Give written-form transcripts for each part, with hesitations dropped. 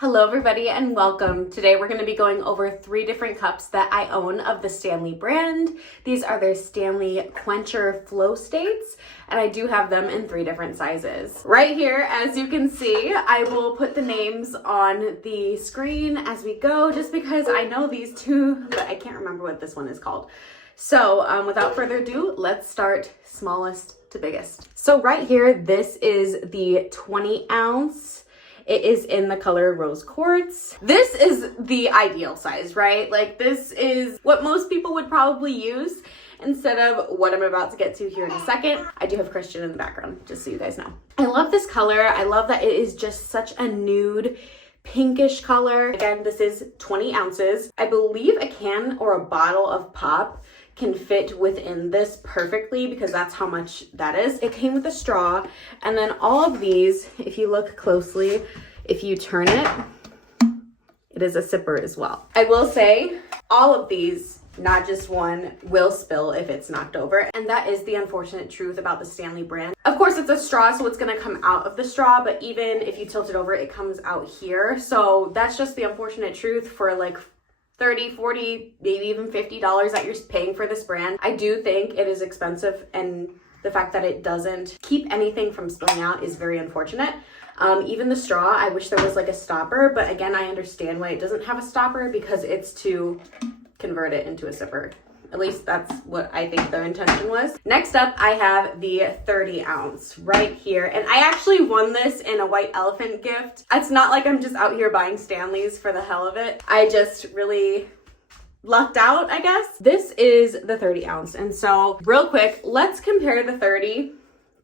Hello everybody and welcome. Today we're going to be going over 3 different cups that I own of the STANLEY brand. These are their STANLEY QUENCHER flow states and I do have them in 3 different sizes. Right here, as you can see, I will put the names on the screen as we go just because I know these 2, but I can't remember what this one is called. So without further ado, let's start smallest to biggest. So right here, this is the 20 ounce. It is in the color rose quartz. This is the ideal size, right? Like this is what most people would probably use instead of what I'm about to get to here in a second. I do have Christian in the background, just so you guys know. I love this color. I love that it is just such a nude pinkish color. Again, this is 20 ounces. I believe a can or a bottle of pop can fit within this perfectly because that's how much that is. It came with a straw, and then all of these, if you look closely, if you turn it, it is a sipper as well. I will say all of these, not just one, will spill if it's knocked over, and that is the unfortunate truth about the STANLEY brand. Of course, it's a straw, so it's gonna come out of the straw, but even if you tilt it over, it comes out here. So that's just the unfortunate truth for like $30, $40, maybe even $50 that you're paying for this brand. I do think it is expensive, and the fact that it doesn't keep anything from spilling out is very unfortunate. Even the straw, I wish there was like a stopper, but again, I understand why it doesn't have a stopper because it's to convert it into a sipper. At least that's what I think their intention was. Next up, I have the 30 ounce right here. And I actually won this in a white elephant gift. It's not like I'm just out here buying Stanleys for the hell of it. I just really lucked out, I guess. This is the 30 ounce. And so real quick, let's compare the 30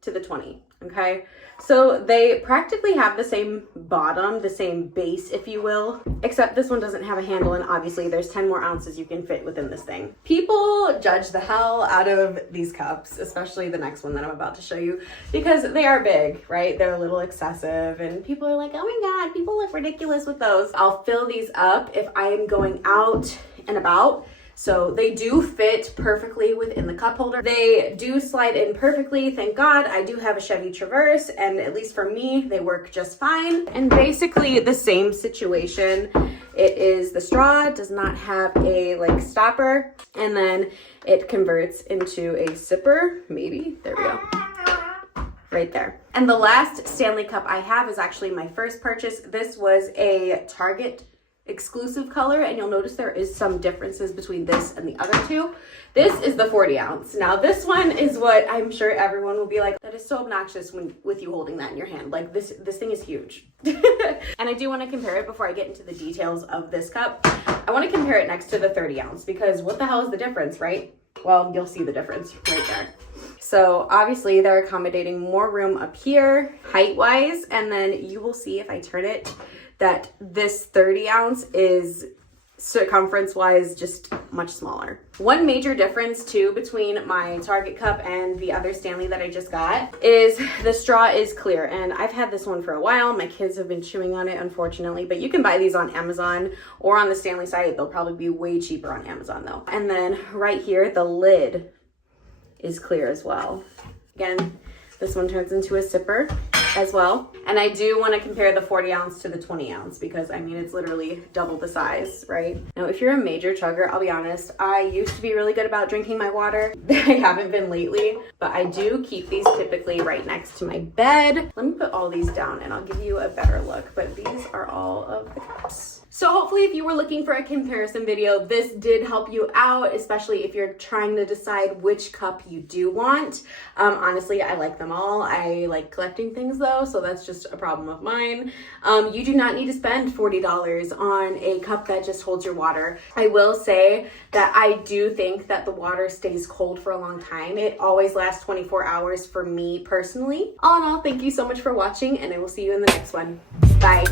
to the 20, okay? So they practically have the same bottom, the same base, if you will, except this one doesn't have a handle, and obviously there's 10 more ounces you can fit within this thing. People judge the hell out of these cups, especially the next one that I'm about to show you, because they are big, right? They're a little excessive, and people are like, oh my God, people look ridiculous with those. I'll fill these up if I am going out and about. So they do fit perfectly within the cup holder. They do slide in perfectly. Thank God I do have a Chevy Traverse, and at least for me, they work just fine. And basically the same situation. It is the straw, does not have a like stopper, and then it converts into a sipper, maybe. There we go. Right there. And the last STANLEY cup I have is actually my first purchase. This was a Target exclusive color, and you'll notice there is some differences between this and the other 2. This is the 40 ounce. Now this one is what I'm sure everyone will be like, that is so obnoxious with you holding that in your hand. Like this thing is huge. And I do want to compare it before I get into the details of this cup. I want to compare it next to the 30 ounce because what the hell is the difference, right? Well, you'll see the difference right there. So obviously they're accommodating more room up here height wise, and then you will see if I turn it that this 30 ounce is circumference wise just much smaller. One major difference too between my Target cup and the other STANLEY that I just got is the straw is clear, and I've had this one for a while. My kids have been chewing on it, unfortunately, but you can buy these on Amazon or on the STANLEY site. They'll probably be way cheaper on Amazon though. And then right here, the lid is clear as well. Again, this one turns into a sipper as well. And I do want to compare the 40 ounce to the 20 ounce because I mean, it's literally double the size, right? Now, if you're a major chugger, I'll be honest, I used to be really good about drinking my water. I haven't been lately, but I do keep these typically right next to my bed. Let me put all these down and I'll give you a better look, but these are all of the cups. So hopefully if you were looking for a comparison video, this did help you out, especially if you're trying to decide which cup you do want. Honestly, I like them all. I like collecting things though, so that's just a problem of mine. You do not need to spend $40 on a cup that just holds your water. I will say that I do think that the water stays cold for a long time. It always lasts 24 hours for me personally. All in all, thank you so much for watching, and I will see you in the next one. Bye.